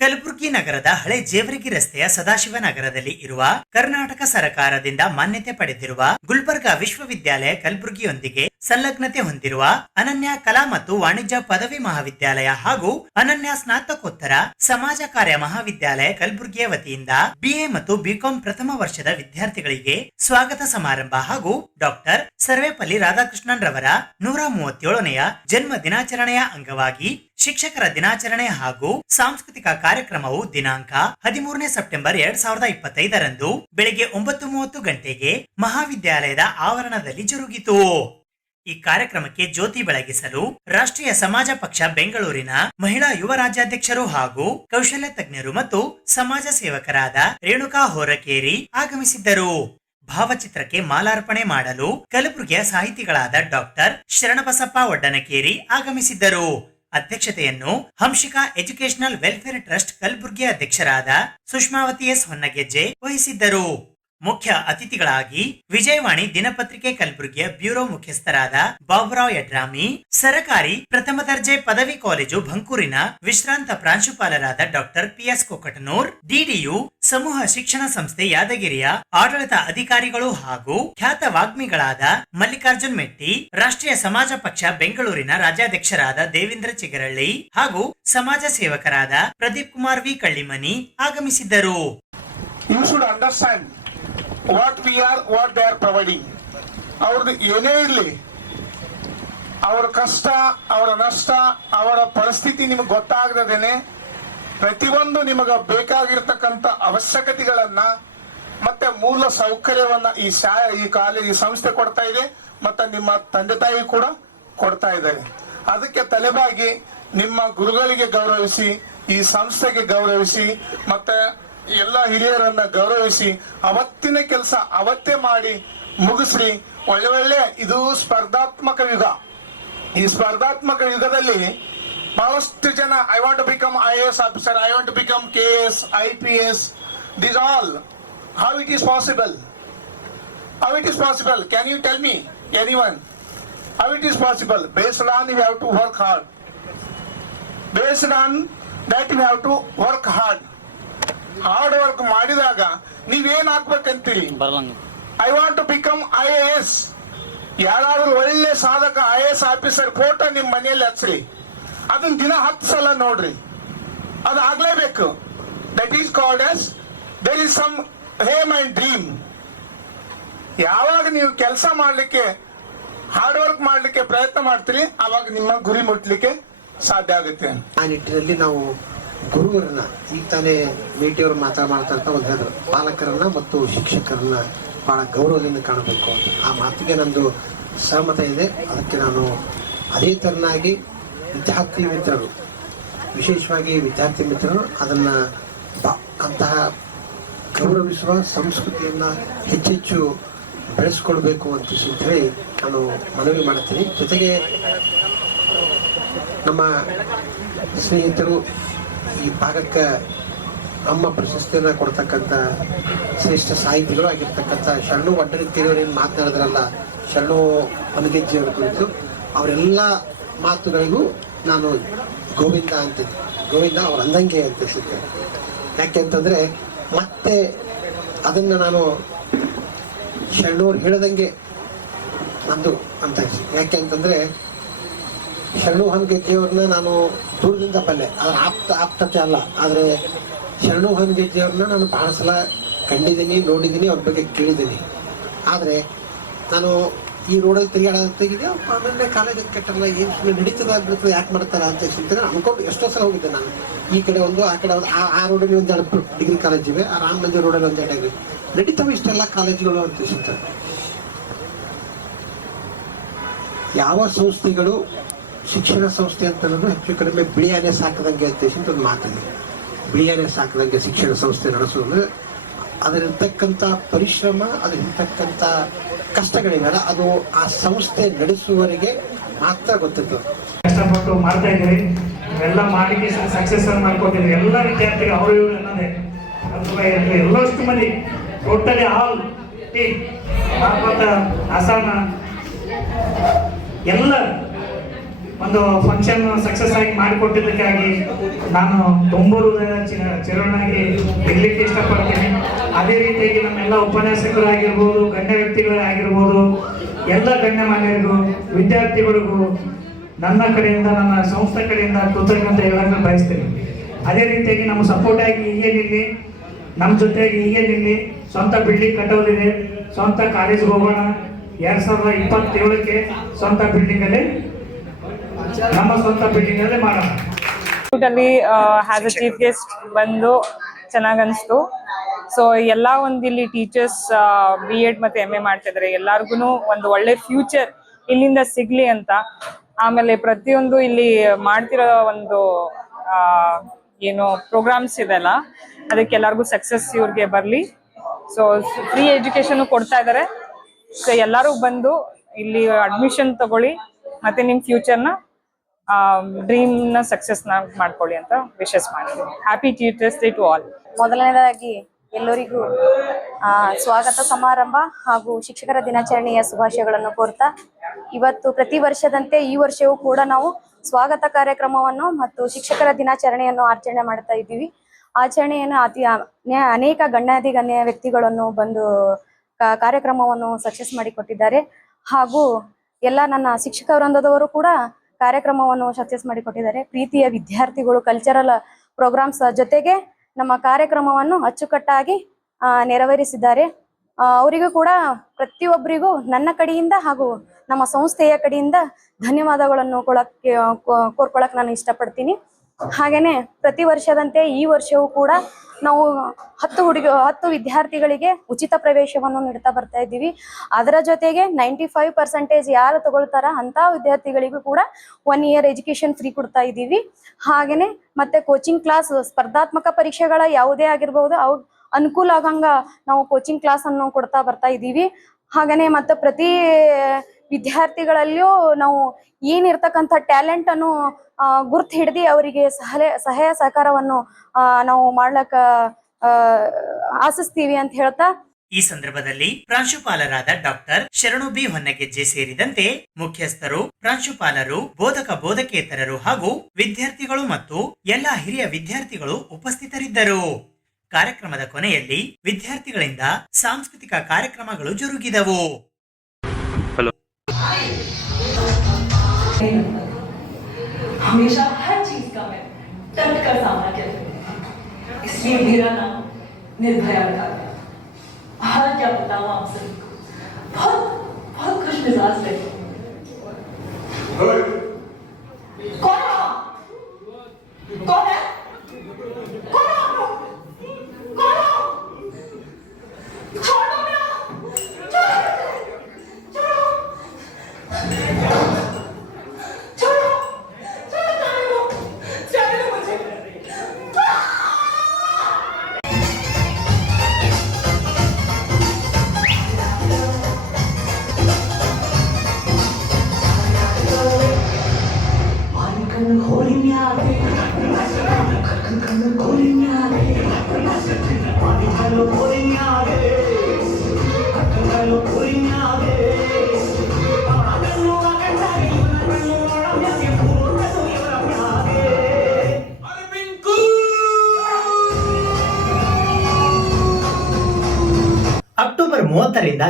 ಕಲಬುರಗಿ ನಗರದ ಹಳೆ ಜೇವರ್ಗಿ ರಸ್ತೆಯ ಸದಾಶಿವ ನಗರದಲ್ಲಿ ಇರುವ ಕರ್ನಾಟಕ ಸರ್ಕಾರದಿಂದ ಮಾನ್ಯತೆ ಪಡೆದಿರುವ ಗುಲ್ಬರ್ಗಾ ವಿಶ್ವವಿದ್ಯಾಲಯ ಕಲಬುರಗಿಯೊಂದಿಗೆ ಸಂಲಗ್ನತೆ ಹೊಂದಿರುವ ಅನನ್ಯ ಕಲಾ ಮತ್ತು ವಾಣಿಜ್ಯ ಪದವಿ ಮಹಾವಿದ್ಯಾಲಯ ಹಾಗೂ ಅನನ್ಯ ಸ್ನಾತಕೋತ್ತರ ಸಮಾಜ ಕಾರ್ಯ ಮಹಾವಿದ್ಯಾಲಯ ಕಲಬುರಗಿಯ ವತಿಯಿಂದ ಬಿಎ ಮತ್ತು ಬಿಕಾಂ ಪ್ರಥಮ ವರ್ಷದ ವಿದ್ಯಾರ್ಥಿಗಳಿಗೆ ಸ್ವಾಗತ ಸಮಾರಂಭ ಹಾಗೂ ಡಾಕ್ಟರ್ ಸರ್ವೇಪಲ್ಲಿ ರಾಧಾಕೃಷ್ಣನ್ ರವರ 137ನೆಯ ಜನ್ಮ ದಿನಾಚರಣೆಯ ಅಂಗವಾಗಿ ಶಿಕ್ಷಕರ ದಿನಾಚರಣೆ ಹಾಗೂ ಸಾಂಸ್ಕೃತಿಕ ಕಾರ್ಯಕ್ರಮವು ದಿನಾಂಕ 13ನೇ ಸೆಪ್ಟೆಂಬರ್ 2025ರಂದು ಬೆಳಿಗ್ಗೆ 9:30 ಗಂಟೆಗೆ ಮಹಾವಿದ್ಯಾಲಯದ ಆವರಣದಲ್ಲಿ ಜರುಗಿತು. ಈ ಕಾರ್ಯಕ್ರಮಕ್ಕೆ ಜ್ಯೋತಿ ಬೆಳಗಿಸಲು ರಾಷ್ಟ್ರೀಯ ಸಮಾಜ ಪಕ್ಷ ಬೆಂಗಳೂರಿನ ಮಹಿಳಾ ಯುವ ರಾಜ್ಯಾಧ್ಯಕ್ಷರು ಹಾಗೂ ಕೌಶಲ್ಯ ತಜ್ಞರು ಮತ್ತು ಸಮಾಜ ಸೇವಕರಾದ ರೇಣುಕಾ ಹೊರಕೇರಿ ಆಗಮಿಸಿದ್ದರು. ಭಾವಚಿತ್ರಕ್ಕೆ ಮಾಲಾರ್ಪಣೆ ಮಾಡಲು ಕಲಬುರಗಿಯ ಸಾಹಿತಿಗಳಾದ ಡಾಕ್ಟರ್ ಶರಣಬಸಪ್ಪ ಒಡ್ಡನಕೇರಿ ಆಗಮಿಸಿದ್ದರು. ಅಧ್ಯಕ್ಷತೆಯನ್ನು ಹಂಶಿಕಾ ಎಜುಕೇಶನಲ್ ವೆಲ್ಫೇರ್ ಟ್ರಸ್ಟ್ ಕಲಬುರಗಿ ಅಧ್ಯಕ್ಷರಾದ ಸುಷ್ಮಾವತಿ ಎಸ್ ಹೊನ್ನಗೆಜ್ಜೆ ವಹಿಸಿದ್ದರು. ಮುಖ್ಯ ಅತಿಥಿಗಳಾಗಿ ವಿಜಯವಾಣಿ ದಿನಪತ್ರಿಕೆ ಕಲಬುರಗಿಯ ಬ್ಯೂರೋ ಮುಖ್ಯಸ್ಥರಾದ ಬಾಬುರಾವ್ ಯಡ್ರಾಮಿ, ಸರಕಾರಿ ಪ್ರಥಮ ದರ್ಜೆ ಪದವಿ ಕಾಲೇಜು ಬಂಕೂರಿನ ವಿಶ್ರಾಂತ ಪ್ರಾಂಶುಪಾಲರಾದ ಡಾಕ್ಟರ್ ಪಿಎಸ್ ಕೊಕಟನೂರ್, ಡಿಡಿಯು ಸಮೂಹ ಶಿಕ್ಷಣ ಸಂಸ್ಥೆ ಯಾದಗಿರಿಯ ಆಡಳಿತ ಅಧಿಕಾರಿಗಳು ಹಾಗೂ ಖ್ಯಾತ ವಾಗ್ಮಿಗಳಾದ ಮಲ್ಲಿಕಾರ್ಜುನ್ ಮೆಟ್ಟಿ, ರಾಷ್ಟ್ರೀಯ ಸಮಾಜ ಪಕ್ಷ ಬೆಂಗಳೂರಿನ ರಾಜ್ಯಾಧ್ಯಕ್ಷರಾದ ದೇವೇಂದ್ರ ಚಿಗರಳ್ಳಿ ಹಾಗೂ ಸಮಾಜ ಸೇವಕರಾದ ಪ್ರದೀಪ್ ಕುಮಾರ್ ವಿ ಕಳ್ಳಿಮನಿ ಆಗಮಿಸಿದ್ದರು. What we are, what they are providing. ಅವ್ರದ್ದು ಏನೇ ಇರಲಿ, ಅವರ ಕಷ್ಟ, ಅವರ ನಷ್ಟ, ಅವರ ಪರಿಸ್ಥಿತಿ ನಿಮಗೆ ಗೊತ್ತಾಗದೇನೆ ಪ್ರತಿಯೊಂದು ನಿಮಗೆ ಬೇಕಾಗಿರ್ತಕ್ಕಂಥ ಅವಶ್ಯಕತೆಗಳನ್ನ ಮತ್ತೆ ಮೂಲ ಸೌಕರ್ಯವನ್ನ ಈ ಕಾಲೇಜ್, ಈ ಸಂಸ್ಥೆ ಕೊಡ್ತಾ ಇದೆ. ಮತ್ತೆ ನಿಮ್ಮ ತಂದೆ ತಾಯಿ ಕೂಡ ಕೊಡ್ತಾ ಇದ್ದಾರೆ. ಅದಕ್ಕೆ ತಲೆಬಾಗಿ ನಿಮ್ಮ ಗುರುಗಳಿಗೆ ಗೌರವಿಸಿ, ಈ ಸಂಸ್ಥೆಗೆ ಗೌರವಿಸಿ, ಮತ್ತೆ ಎಲ್ಲ ಹಿರಿಯರನ್ನ ಗೌರವಿಸಿ ಅವತ್ತಿನ ಕೆಲಸ ಅವತ್ತೇ ಮಾಡಿ ಮುಗಿಸ್ರಿ. ಒಳ್ಳೆ ಇದು ಸ್ಪರ್ಧಾತ್ಮಕ ಯುಗ. ಈ ಸ್ಪರ್ಧಾತ್ಮಕ ಯುಗದಲ್ಲಿ ಬಹಳಷ್ಟು ಜನ I want to become IAS officer, I want to become KS, IPS, this all. How it is possible? How it is possible? Can you tell me, anyone? How it is possible? Based on you have to work hard. Based on that you have to work hard. Hard work ಮಾಡಿದಾಗ ನೀವೇನ್ ಆಗ್ಬೇಕಂತೀರಿ? I want to become IAS. ಯಾರಾದ್ರೂ ಒಳ್ಳೆ ಸಾಧಕ IAS officer photo ನಿಮ್ ಮನೆಯಲ್ಲಿ ಹಚ್ಚ್ರಿ, ಅದನ್ನ ದಿನ 10 ಸಲ ನೋಡ್ರಿ, ಅದು ಆಗ್ಲೇಬೇಕು. That is called as there is some aim and dream. ಯಾವಾಗ ನೀವು ಕೆಲಸ ಮಾಡ್ಲಿಕ್ಕೆ, ಹಾರ್ಡ್ ವರ್ಕ್ ಮಾಡ್ಲಿಕ್ಕೆ ಪ್ರಯತ್ನ ಮಾಡ್ತೀರಿ, ಅವಾಗ ನಿಮ್ಮ ಗುರಿ ಮುಟ್ಲಿಕ್ಕೆ ಸಾಧ್ಯ ಆಗುತ್ತೆ. ಆ ನಿಟ್ಟಿನಲ್ಲಿ ನಾವು ಗುರುವರನ್ನ, ಈಗ ತಾನೇ ಮೇಟಿಯವರು ಮಾತಾಡ್ತಾ ಒಂದು ಹೇಳಿದ್ರು, ಪಾಲಕರನ್ನ ಮತ್ತು ಶಿಕ್ಷಕರನ್ನ ಬಹಳ ಗೌರವದಿಂದ ಕಾಣಬೇಕು ಅಂತ. ಆ ಮಾತಿಗೆ ನಂದು ಸಹಮತ ಇದೆ. ಅದಕ್ಕೆ ನಾನು ಅದೇ ತರನಾಗಿ ವಿದ್ಯಾರ್ಥಿ ಮಿತ್ರರು, ವಿಶೇಷವಾಗಿ ವಿದ್ಯಾರ್ಥಿ ಮಿತ್ರರು ಅದನ್ನ ಅಂತಹ ಗೌರವಿಸುವ ಸಂಸ್ಕೃತಿಯನ್ನ ಹೆಚ್ಚೆಚ್ಚು ಬೆಳೆಸ್ಕೊಳ್ಬೇಕು ಅಂತ ಹೇಳಿ ನಾನು ಮನವಿ ಮಾಡ್ತೀನಿ. ಜೊತೆಗೆ ನಮ್ಮ ಸ್ನೇಹಿತರು ಈ ಭಾಗಕ್ಕೆ ನಮ್ಮ ಪ್ರಶಸ್ತಿಯನ್ನ ಕೊಡ್ತಕ್ಕಂಥ ಶ್ರೇಷ್ಠ ಸಾಹಿತಿಗಳು ಆಗಿರ್ತಕ್ಕಂಥ ಶರಣು ಒಡ್ಡನಕೇರಿಯವರು ಏನು ಮಾತನಾಡಿದ್ರಲ್ಲ, ಶರಣು ಹೊನ್ನಗೆಜ್ಜೆಯವರ ಕುರಿತು, ಅವರೆಲ್ಲ ಮಾತುಗಳಿಗೂ ನಾನು ಗೋವಿಂದ ಅಂತಿದ್ದೆ. ಗೋವಿಂದ ಅವ್ರ ಅಂದಂಗೆ ಅಂತ ಸಿಗ್ತೇನೆ. ಯಾಕೆ ಅಂತಂದ್ರೆ ಮತ್ತೆ ಅದನ್ನ ನಾನು ಶರಣವ್ರು ಹೇಳದಂಗೆ ನಂದು ಅಂತ. ಯಾಕೆ ಅಂತಂದ್ರೆ ಶರಣು ಹೊನ್ನಗೆಜ್ಜೆಯವ್ರನ್ನ ನಾನು ದೂರದಿಂದ ಬಲ್ಲೆ, ಅದ್ರ ಆಪ್ತತೆ ಅಲ್ಲ. ಆದ್ರೆ ಶರಣು ಹೊನ್ನಗೆಜ್ಜೆಯವ್ರನ್ನ ನಾನು ಬಹಳ ಸಲ ಕಂಡಿದ್ದೀನಿ, ನೋಡಿದ್ದೀನಿ, ಅವ್ರ ಬಗ್ಗೆ ಕೇಳಿದ್ದೀನಿ. ಆದ್ರೆ ನಾನು ಈ ರೋಡಲ್ಲಿ ತಿರುಗಾಡೋದಿದೆ, ಆಮೇಲೆ ಕಾಲೇಜಿಗೆ ಕೆಟ್ಟಲ್ಲ, ಏನು ನಡೀತದ ಬಿಡ್ತದೆ, ಯಾಕೆ ಮಾಡ್ತಾರ ಅಂತ ಅನ್ಕೊಂಡು ಎಷ್ಟೋ ಸಲ ಹೋಗಿದ್ದೆ ನಾನು. ಈ ಕಡೆ ಒಂದು, ಆ ಕಡೆ ಒಂದು, ಆ ರೋಡಲ್ಲಿ ಒಂದು 2 ಡಿಗ್ರಿ ಕಾಲೇಜ್ ಇವೆ, ಆ ರಾಮ ಮಂದಿರ ರೋಡಲ್ಲಿ ಒಂದು 2 ಡಿಗ್ರಿ ನಡೀತಾವೆ. ಇಷ್ಟೆಲ್ಲ ಕಾಲೇಜುಗಳು ಅಂತ ಸಿಗ್ತವೆ. ಯಾವ ಸಂಸ್ಥೆಗಳು ಶಿಕ್ಷಣ ಸಂಸ್ಥೆ ಅಂತ ಅನ್ನೋದು ಹೆಚ್ಚು ಕಡಿಮೆ ಬಿಳಿಯಾನೆ ಸಾಕದಂಗೆ ಅಂತ ಒಂದು ಮಾತಿದೆ. ಬಿಳಿಯಾನೆ ಸಾಕದಂಗೆ ಶಿಕ್ಷಣ ಸಂಸ್ಥೆ ನಡೆಸೋದು, ಅದರಿರ್ತಕ್ಕಂಥ ಪರಿಶ್ರಮ, ಅದರಿರ್ತಕ್ಕಂಥ ಕಷ್ಟಗಳಿದಾರ, ಅದು ಆ ಸಂಸ್ಥೆ ನಡೆಸುವವರಿಗೆ ಮಾತ್ರ ಗೊತ್ತಿರ್ತದೆ. ಕಷ್ಟಪಟ್ಟು ಮಾಡ್ತಾ ಇದ್ದೀರಿ, ಇವೆಲ್ಲ ಮಾಡಲಿಕ್ಕೆ ಸಕ್ಸಸ್ ಮಾಡ್ಕೋತೀರಿ. ಎಲ್ಲ ವಿದ್ಯಾರ್ಥಿಗಳು ಅವರು ಇವರು ಅನ್ನೋದೇ ಅಥವಾ ಎಲ್ಲಷ್ಟು ಮಂದಿ ಟೋಟಲಿ ಆಲ್ ಟೀಮ್ ಭಾಗವತ, ಅಸಾನ ಎಲ್ಲ ಒಂದು ಫಂಕ್ಷನ್ ಸಕ್ಸಸ್ ಆಗಿ ಮಾಡಿಕೊಟ್ಟಿದ್ದಕ್ಕಾಗಿ ನಾನು ತುಂಬ ಚಿರನಾಗಿ ಇರ್ಲಿಕ್ಕೆ ಇಷ್ಟಪಡ್ತೀನಿ. ಅದೇ ರೀತಿಯಾಗಿ ನಮ್ಮೆಲ್ಲ ಉಪನ್ಯಾಸಕರಾಗಿರ್ಬೋದು, ಗಣ್ಯ ವ್ಯಕ್ತಿಗಳಾಗಿರ್ಬೋದು, ಎಲ್ಲ ಗಣ್ಯಮಾನ್ಯರಿಗೂ ವಿದ್ಯಾರ್ಥಿಗಳಿಗೂ ನನ್ನ ಕಡೆಯಿಂದ, ನನ್ನ ಸಂಸ್ಥೆ ಕಡೆಯಿಂದ ಕೃತಜ್ಞತೆ ಹೇಳೋದನ್ನು ಬಯಸ್ತೀನಿ. ಅದೇ ರೀತಿಯಾಗಿ ನಮ್ಮ ಸಪೋರ್ಟ್ ಆಗಿ ಹೀಗೆ ನಿಲ್ಲಿ, ನಮ್ಮ ಜೊತೆಗೆ ಹೀಗೆ ನಿಲ್ಲಿ. ಸ್ವಂತ ಬಿಲ್ಡಿಂಗ್ ಕಟ್ಟೋದಿದೆ, ಸ್ವಂತ ಕಾಲೇಜ್ಗೆ ಹೋಗೋಣ. 2027ಕ್ಕೆ ಸ್ವಂತ ಬಿಲ್ಡಿಂಗಲ್ಲಿ, ನಮ್ಮ ಸ್ವಂತ ಬಿಲ್ಡಿಂಗಲ್ಲೇ ಮಾಡೋಣ. ಹ್ಯಾಸ್ ಅ ಚೀಫ್ ಗೆಸ್ಟ್ ಬಂದು ಚೆನ್ನಾಗಿ ಅನಿಸ್ತು. ಸೊ ಎಲ್ಲ ಒಂದು ಇಲ್ಲಿ ಟೀಚರ್ಸ್ B.Ed ಮತ್ತು MA ಮಾಡ್ತಿದ್ದಾರೆ. ಎಲ್ಲರಿಗೂ ಒಂದು ಒಳ್ಳೆ ಫ್ಯೂಚರ್ ಇಲ್ಲಿಂದ ಸಿಗ್ಲಿ ಅಂತ. ಆಮೇಲೆ ಪ್ರತಿಯೊಂದು ಇಲ್ಲಿ ಮಾಡ್ತಿರೋ ಒಂದು ಏನು ಪ್ರೋಗ್ರಾಮ್ಸ್ ಇದೆಲ್ಲ, ಅದಕ್ಕೆ ಎಲ್ಲರಿಗೂ ಸಕ್ಸಸ್ ಇವ್ರಿಗೆ ಬರಲಿ. ಸೊ ಫ್ರೀ ಎಜುಕೇಶನ್ ಕೊಡ್ತಾ ಇದ್ದಾರೆ. ಸೊ ಎಲ್ಲರೂ ಬಂದು ಇಲ್ಲಿ ಅಡ್ಮಿಷನ್ ತಗೊಳ್ಳಿ, ಮತ್ತೆ ನಿಮ್ಮ ಫ್ಯೂಚರ್ನ ಡ್ರೀಮ್ನ ಸಕ್ಸಸ್ನ ಮಾಡ್ಕೊಳ್ಳಿ ಅಂತ ವಿಶಸ್ ಮಾಡ್ತೀನಿ. Happy teachers day to all. ಮೊದಲನೇದಾಗಿ ಎಲ್ಲರಿಗೂ ಸ್ವಾಗತ ಸಮಾರಂಭ ಹಾಗೂ ಶಿಕ್ಷಕರ ದಿನಾಚರಣೆಯ ಶುಭಾಶಯಗಳನ್ನು ಕೋರ್ತಾ, ಇವತ್ತು ಪ್ರತಿ ವರ್ಷದಂತೆ ಈ ವರ್ಷವೂ ಕೂಡ ನಾವು ಸ್ವಾಗತ ಕಾರ್ಯಕ್ರಮವನ್ನು ಮತ್ತು ಶಿಕ್ಷಕರ ದಿನಾಚರಣೆಯನ್ನು ಆಚರಣೆ ಮಾಡ್ತಾ ಇದ್ದೀವಿ. ಆಚರಣೆಯನ್ನು ಅನೇಕ ಗಣ್ಯ ವ್ಯಕ್ತಿಗಳನ್ನು ಬಂದು ಕಾರ್ಯಕ್ರಮವನ್ನು ಸಕ್ಸಸ್ ಮಾಡಿಕೊಟ್ಟಿದ್ದಾರೆ. ಹಾಗೂ ಎಲ್ಲ ನನ್ನ ಶಿಕ್ಷಕ ವೃಂದದವರು ಕೂಡ ಕಾರ್ಯಕ್ರಮವನ್ನು ಸಕ್ಸಸ್ ಮಾಡಿಕೊಟ್ಟಿದ್ದಾರೆ. ಪ್ರೀತಿಯ ವಿದ್ಯಾರ್ಥಿಗಳು ಕಲ್ಚರಲ್ ಪ್ರೋಗ್ರಾಮ್ಸ್ ಜೊತೆಗೆ ನಮ್ಮ ಕಾರ್ಯಕ್ರಮವನ್ನು ಅಚ್ಚುಕಟ್ಟಾಗಿ ನೆರವೇರಿಸಿದ್ದಾರೆ. ಅವರಿಗೂ ಕೂಡ ಪ್ರತಿಯೊಬ್ಬರಿಗೂ ನನ್ನ ಕಡೆಯಿಂದ ಹಾಗೂ ನಮ್ಮ ಸಂಸ್ಥೆಯ ಕಡೆಯಿಂದ ಧನ್ಯವಾದಗಳನ್ನು ಕೋರ್ಕೊಳ್ಳಕ್ಕೆ ನಾನು ಇಷ್ಟಪಡ್ತೀನಿ. ಹಾಗೇನೆ ಪ್ರತಿ ವರ್ಷದಂತೆ ಈ ವರ್ಷವೂ ಕೂಡ ನಾವು 10 ವಿದ್ಯಾರ್ಥಿಗಳಿಗೆ ಉಚಿತ ಪ್ರವೇಶವನ್ನು ನೀಡ್ತಾ ಬರ್ತಾ ಇದ್ದೀವಿ. ಅದರ ಜೊತೆಗೆ 95% ಯಾರು ತಗೊಳ್ತಾರ ಅಂತ ವಿದ್ಯಾರ್ಥಿಗಳಿಗೂ ಕೂಡ 1 year ಎಜುಕೇಶನ್ ಫ್ರೀ ಕೊಡ್ತಾ ಇದ್ದೀವಿ. ಹಾಗೇನೆ ಮತ್ತೆ ಕೋಚಿಂಗ್ ಕ್ಲಾಸ್, ಸ್ಪರ್ಧಾತ್ಮಕ ಪರೀಕ್ಷೆಗಳ ಯಾವುದೇ ಆಗಿರ್ಬಹುದು, ಅವು ಅನುಕೂಲ ಆಗಂಗ ನಾವು ಕೋಚಿಂಗ್ ಕ್ಲಾಸ್ ಅನ್ನು ಕೊಡ್ತಾ ಬರ್ತಾ ಇದ್ದೀವಿ. ಹಾಗೇನೆ ಮತ್ತೆ ಪ್ರತಿ ವಿದ್ಯಾರ್ಥಿಗಳಲ್ಲಿಯೂ ನಾವು ಏನಿರ್ತಕ್ಕಂಥ ಟ್ಯಾಲೆಂಟ್ ಅನ್ನು ಗುರ್ತು ಹಿಡಿದು ಅವರಿಗೆ ಸಹಾಯ ಸಹಕಾರವನ್ನು ನಾವು ಮಾಡ್ಲಕ್ಕ ಆಶಿಸ್ತೀವಿ ಅಂತ ಹೇಳ್ತಾ, ಈ ಸಂದರ್ಭದಲ್ಲಿ ಪ್ರಾಂಶುಪಾಲರಾದ ಡಾಕ್ಟರ್ ಶರಣು ಬಿ ಹೊನ್ನಗೆಜ್ಜೆ ಸೇರಿದಂತೆ ಮುಖ್ಯಸ್ಥರು, ಪ್ರಾಂಶುಪಾಲರು, ಬೋಧಕೇತರರು ಹಾಗೂ ವಿದ್ಯಾರ್ಥಿಗಳು ಮತ್ತು ಎಲ್ಲ ಹಿರಿಯ ವಿದ್ಯಾರ್ಥಿಗಳು ಉಪಸ್ಥಿತರಿದ್ದರು. ಕಾರ್ಯಕ್ರಮದ ಕೊನೆಯಲ್ಲಿ ವಿದ್ಯಾರ್ಥಿಗಳಿಂದ ಸಾಂಸ್ಕೃತಿಕ ಕಾರ್ಯಕ್ರಮಗಳು ಜರುಗಿದವು. हमेशा हर चीज का मैं डट कर सामना किया, इसलिए मेरा नाम निर्भया रखा गया। और क्या बताऊं आप सभी को, बहुत बहुत खुश मिजाज लगे। कौन है? कौन है? कौन है? कौन है? छोड़ दो मेरा, ಅಕ್ಟೋಬರ್ 30ರಿಂದ